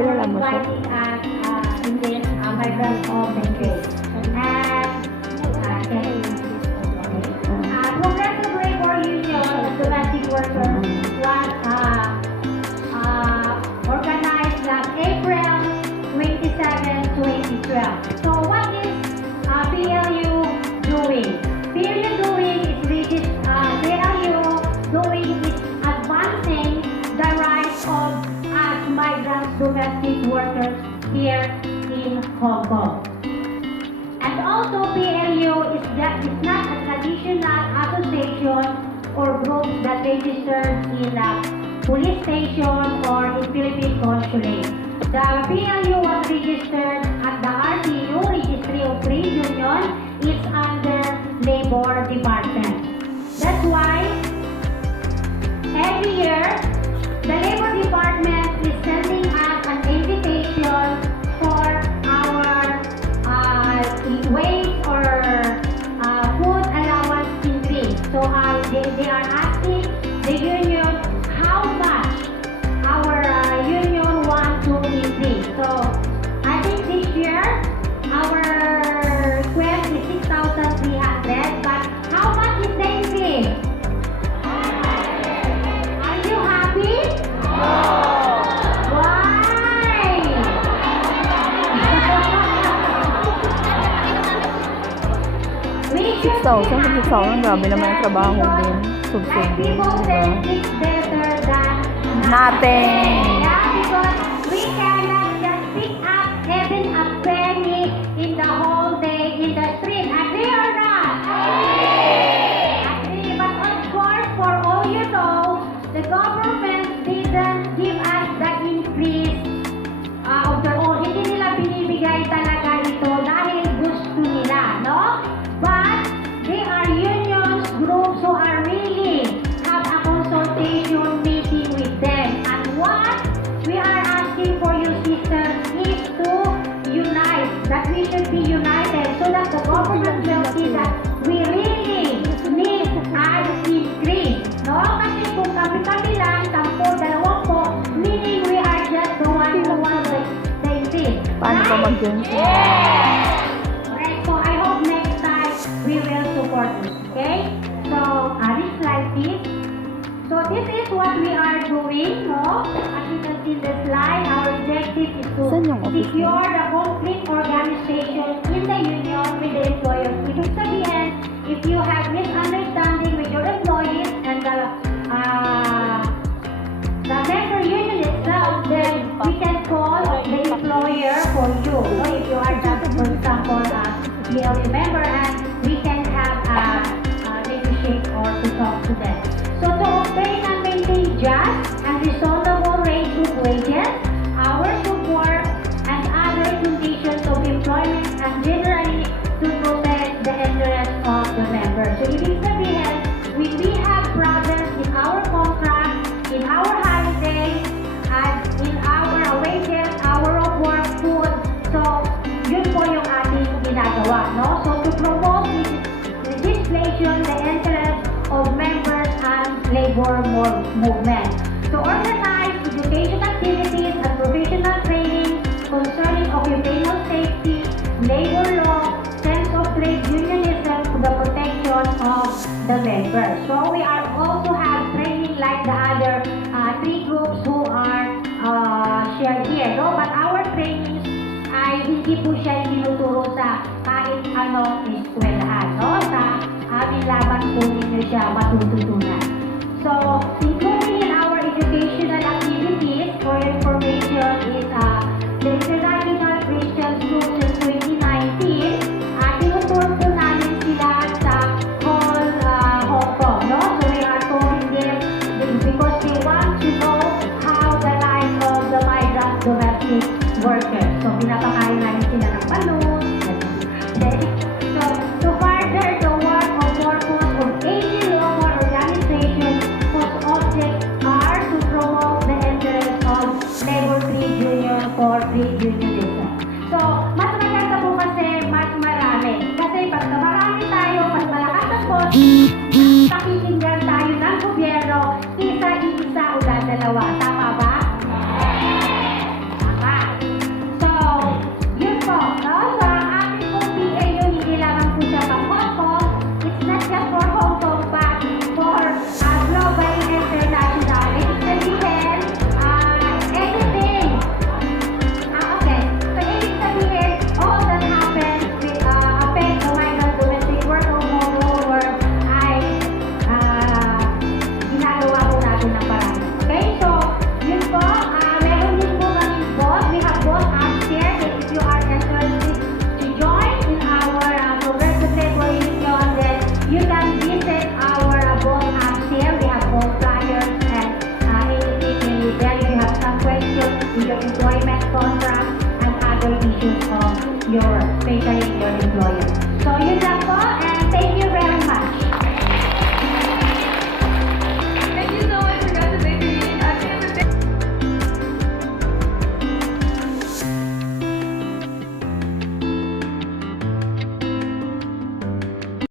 Kilala mo siya? inviting us in this migrant open day. And Progressive Labor Union of Domestic Workers was organized last April 27, 2012. So what is PLU doing? PLU doing is advancing the rights of us migrant domestic workers here in Hong Kong. And also PLU is not a traditional association or group that registered in a police station or in Philippine consulate. The PLU was registered at the RTU, Registry of Trade Union. It's under Labor Department. That's why every year the Labor Department is sending us an invitation for our wage or food allowance increase. So they are asking the union how much our union wants to increase. So I think this year our request is 6,300. But how much is the increase? Are you happy? We should 6,000 sa 6,000. Grabe naman yung trabaho din. like Subsidi. people say it's better than Nothing. Yeah, because we cannot just pick up even a penny in the whole day in the street. Agree or not? Agree. But of course, for all you know, the government didn't give us the increase of their own. Hindi nila binibigay talaga ito dahil gusto nila, no? But they are unions, groups who are really have a consultation meeting with them. And what we are asking for you sisters is to unite, that we should be united so that the government will see that we really need an increase. No? Kasi kung kami-kami lang, 10, 20, meaning we are just the one who wants the increase. Paano pa mag-join siya? Right, so I hope next time we will support this, okay? So, this slide please. So this is what we are doing, no? As you can see in the slide, our objective is to Saan yung office secure the complete organization in the union with the employers. Ibig sabihin, if you have misunderstanding with your employees and the member union itself, then we can call the employer for you. So if you are just, for example, a PLU member, and we can have negotiate or to talk to them. So to obtain and maintain just and reasonable rates of wages, hours of work, and other conditions of employment, and generally to protect the interests of the members. So ibig sabihin, when we have problems in our contract, in our holidays, and in our wages, hour of work, food, so yun po yung ating ginagawa, no? So to promote legislation, the interest of members and labor movement. To organize education activities and professional training concerning occupational safety, labor law, sense of trade unionism to the protection of the members. So we are also have training like the other three groups who are shared here, no? But our trainings ay hindi po siya tinuturo sa kahit anong eskwelahan, no? Sa aming laban po ninyo siya matututunan. So, including in our educational activities, for information is the International Christian School since 2019. Tinuturo po namin sila sa whole Hong Kong, no? So, we are calling them because they want to know how the life of the migrant domestic workers. So, pinapakain namin sila ng balloon. So, to further the work of purpose of any local organization whose objects are to promote the interests of labor trade union or trade unionism. So, mas maganda po kasi mas marami. Kasi pag marami tayo, mas malakas ang